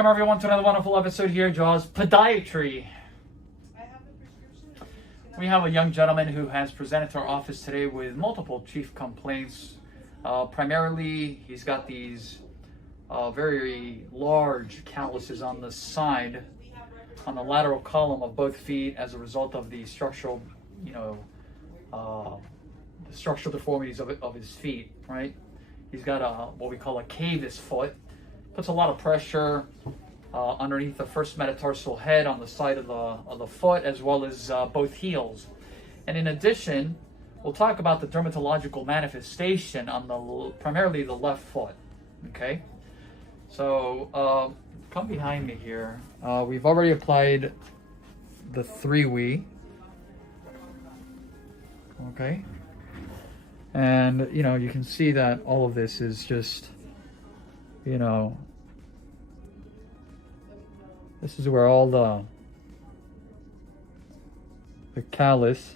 Welcome everyone to another wonderful episode here, Jaws Podiatry. We have a young gentleman who has presented to our office today with multiple chief complaints. Primarily, he's got these very large calluses on the side, on the lateral column of both feet as a result of the structural, the structural deformities of his feet, right? He's got what we call a cavus foot. Puts a lot of pressure underneath the first metatarsal head on the side of the foot, as well as both heels. And in addition, we'll talk about the dermatological manifestation on primarily the left foot. Okay, so come behind me here. We've already applied the 3W. Okay, and you can see that all of this is just, this is where all the callus,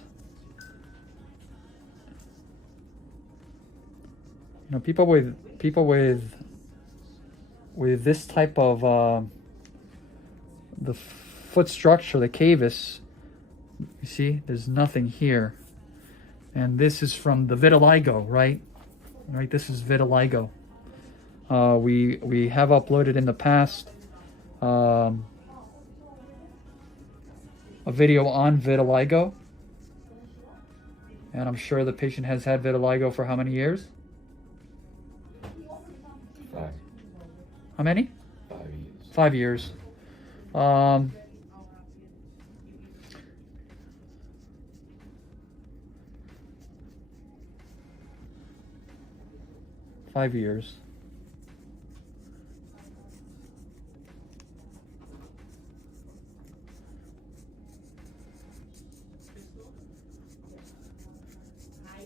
people with this type of the foot structure, the cavus, you see, there's nothing here, and this is from the vitiligo, right? This is vitiligo. We have uploaded in the past a video on vitiligo, and I'm sure the patient has had vitiligo for how many years? 5. How many? 5 years. 5 years. 5 years.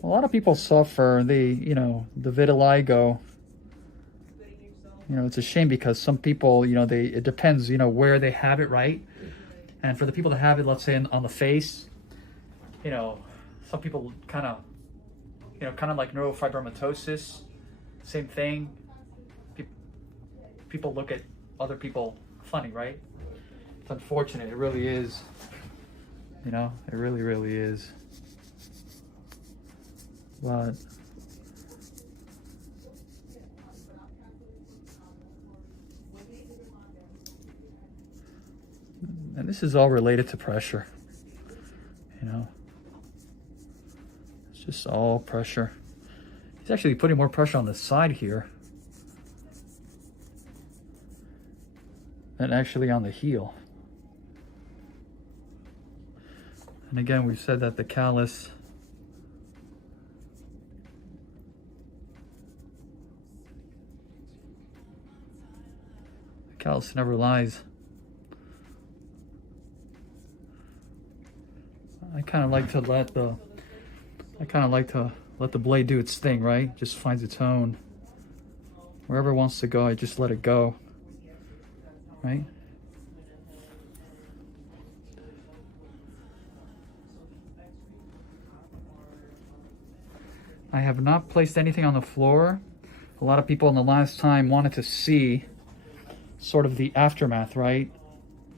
A lot of people suffer the vitiligo. It's a shame because some people, it depends, where they have it, right? And for the people that have it, let's say on the face, some people kind of like neurofibromatosis, same thing. People look at other people funny, right? It's unfortunate. It really is. It really, really is. But and this is all related to pressure. It's just all pressure. He's actually putting more pressure on the side here than actually on the heel. And again, we've said that the callus never lies. I kind of like to let the blade do its thing, right? Just finds its own. Wherever it wants to go, I just let it go, right? I have not placed anything on the floor. A lot of people in the last time wanted to see sort of the aftermath, right,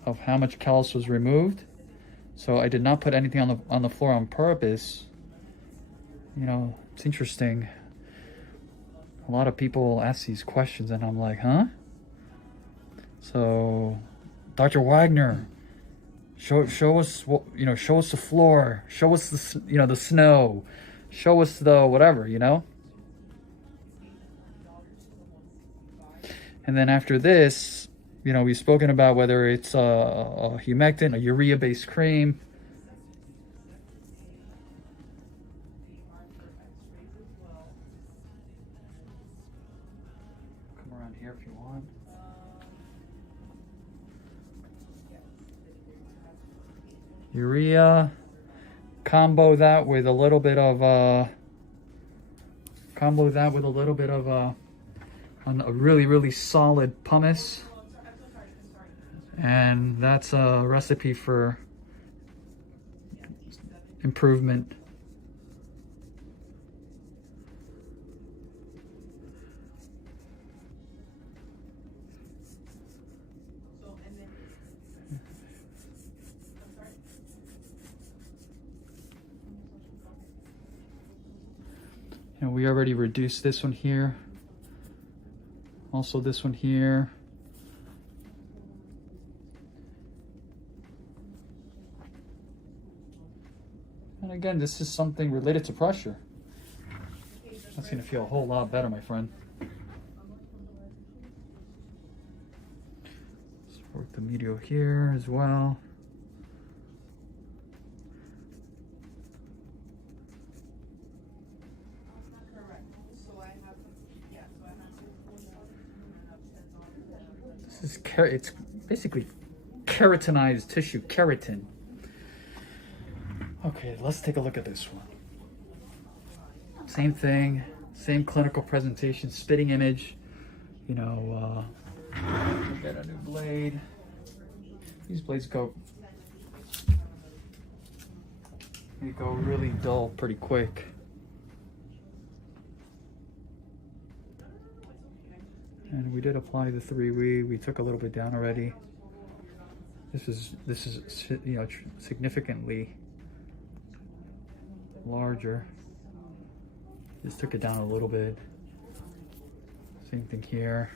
of how much callus was removed. So I did not put anything on the floor on purpose. It's interesting. A lot of people ask these questions, and I'm like, huh? So, Dr. Wagner, show us what, show us the floor, show us the the snow, show us the whatever, And then after this, we've spoken about whether it's a humectant, a urea-based cream. Come around here if you want. Urea, combo that with a little bit of a really, really solid pumice, and that's a recipe for improvement. And we already reduced this one here. Also this one here. And again, this is something related to pressure. That's gonna feel a whole lot better, my friend. Let's work the medial here as well. This is it's basically keratinized tissue, keratin. Okay, let's take a look at this one. Same thing, same clinical presentation, spitting image. You know, we'll get a new blade. These blades go really dull pretty quick. And we did apply the 3W. We took a little bit down already. This is you know, significantly larger. Just took it down a little bit. Same thing here.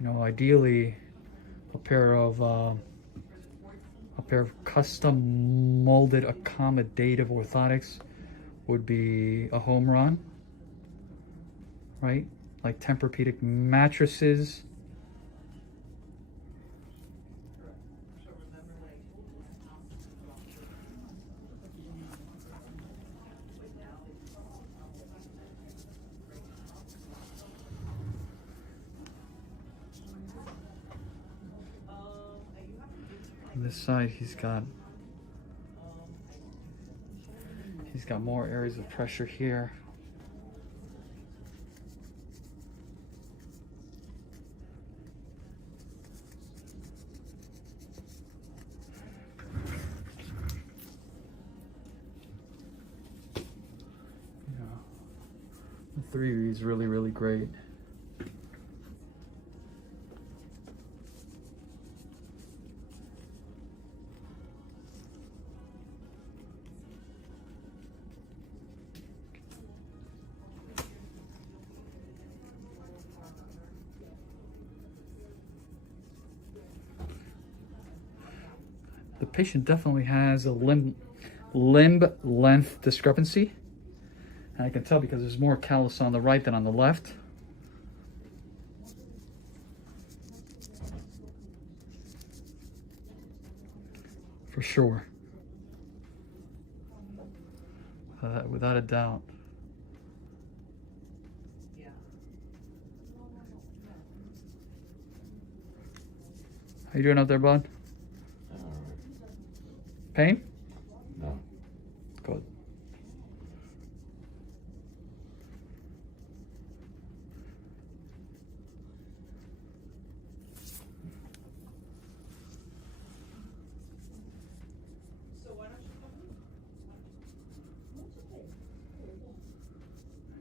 You know, ideally, a pair of custom molded accommodative orthotics would be a home run, right? Like Tempur-Pedic mattresses. On this side, he's got more areas of pressure here. Yeah. The 3 is really great. The patient definitely has a limb length discrepancy. And I can tell because there's more callus on the right than on the left. For sure. Without a doubt. How you doing up there, bud? Pain? No. Good.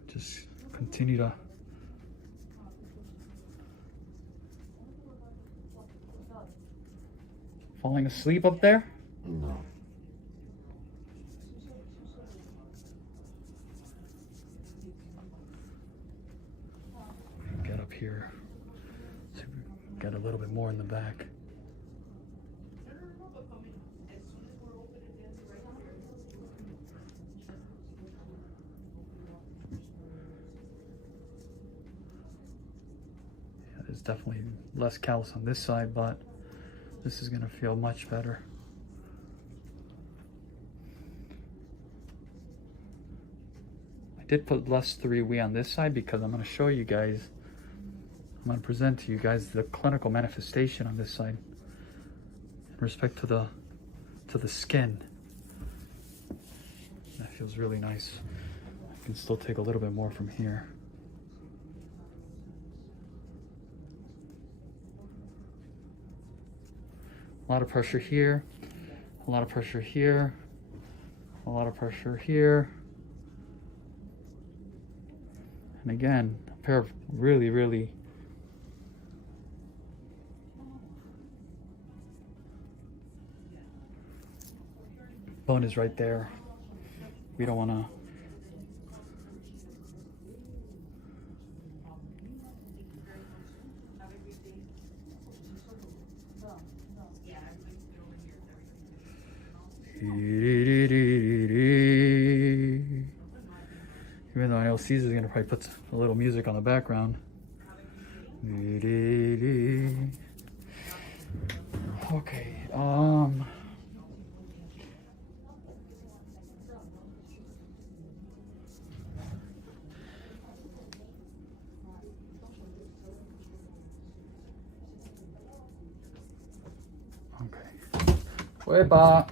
Just continue to falling asleep up there? No. Get up here. So we get a little bit more in the back. Yeah, there's definitely less callus on this side, but this is going to feel much better. Did put less 3W on this side because I'm going to show you guys, I'm going to present to you guys the clinical manifestation on this side in respect to the skin. That feels really nice. I can still take a little bit more from here. A lot of pressure here, a lot of pressure here, a lot of pressure here. And again, a pair of really bone is right there. We don't want to. Even though I know Caesar's gonna probably put a little music on the background. Okay, Hueva.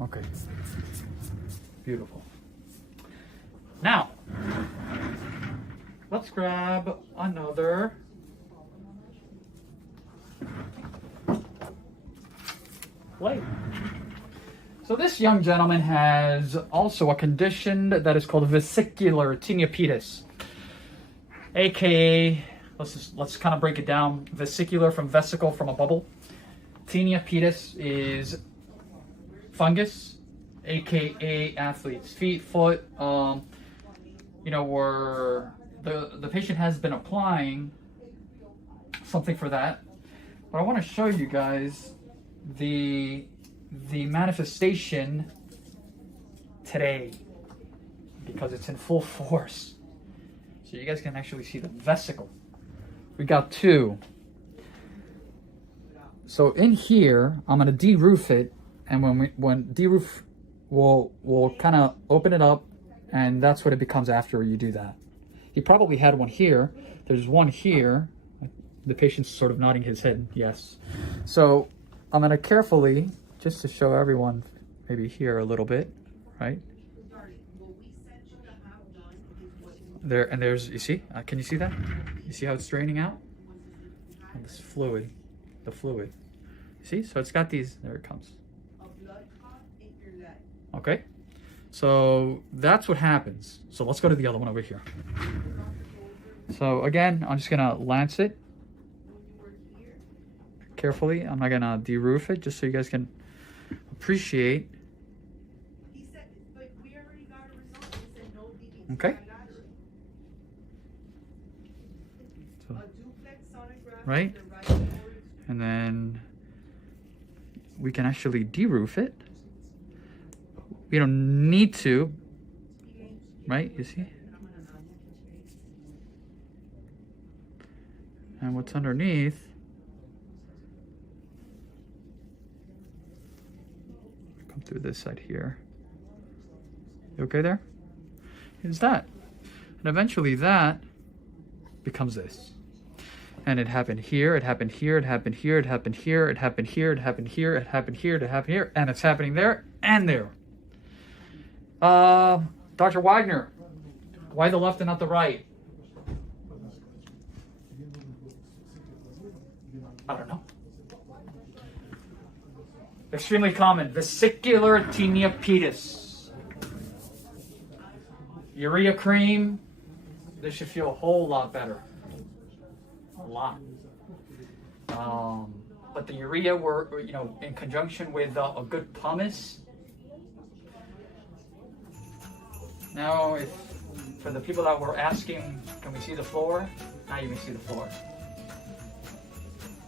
Okay. Beautiful. Now, let's grab another plate. So this young gentleman has also a condition that is called vesicular tinnitus, aka let's kind of break it down. Vesicular from vesicle, from a bubble. Tinnitus is fungus, aka athlete's feet, foot. You know, where the patient has been applying something for that. But I want to show you guys the manifestation today, because it's in full force. So you guys can actually see the vesicle. We got two. So in here, I'm gonna de-roof it, and when de-roof, we'll kind of open it up, and that's what it becomes after you do that. He probably had one here. There's one here. The patient's sort of nodding his head, yes. So I'm gonna carefully, just to show everyone, maybe here a little bit, right? There, and there's, you see, can you see that? You see how it's draining out? And this fluid, the fluid. See, so it's got these, there it comes. Okay, so that's what happens. So let's go to the other one over here. So again, I'm just gonna lance it carefully. I'm not gonna de-roof it, just so you guys can appreciate. Okay. So, right? And then we can actually de-roof it. We don't need to, right? You see? And what's underneath, come through this side here. You okay there? Is that. And eventually that becomes this. And it happened here, it happened here, it happened here, it happened here, it happened here, it happened here, it happened here, it happened here, and it's happening there and there. Dr. Wagner, why the left and not the right? I don't know. Extremely common, vesicular tinnitus. Urea cream, this should feel a whole lot better. A lot. But the urea were, you know, in conjunction with a good pumice. Now, if for the people that were asking, can we see the floor? Now you can see the floor.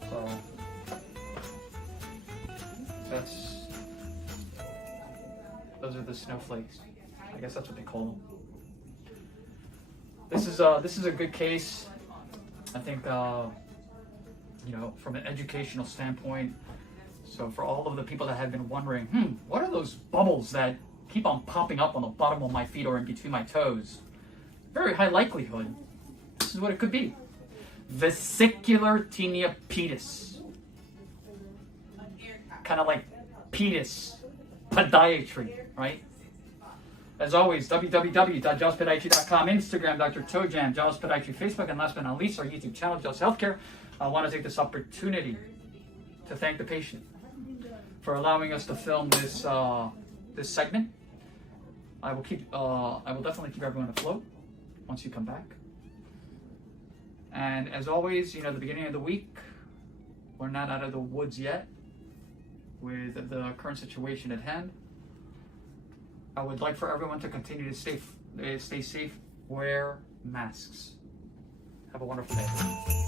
So those are the snowflakes. I guess that's what they call them. This is a good case. I think you know, from an educational standpoint. So for all of the people that have been wondering, what are those bubbles that keep on popping up on the bottom of my feet or in between my toes? Very high likelihood this is what it could be. Vesicular tinnitus. Kind of like pedis, podiatry, right? As always, www.jawspodiatry.com, Instagram, Dr. Tojam, Jaws Podiatry, Facebook, and last but not least, our YouTube channel, Jaws Healthcare. I want to take this opportunity to thank the patient for allowing us to film this this segment. I will definitely keep everyone afloat once you come back. And as always, the beginning of the week, we're not out of the woods yet with the current situation at hand. I would like for everyone to continue to stay safe, wear masks. Have a wonderful day.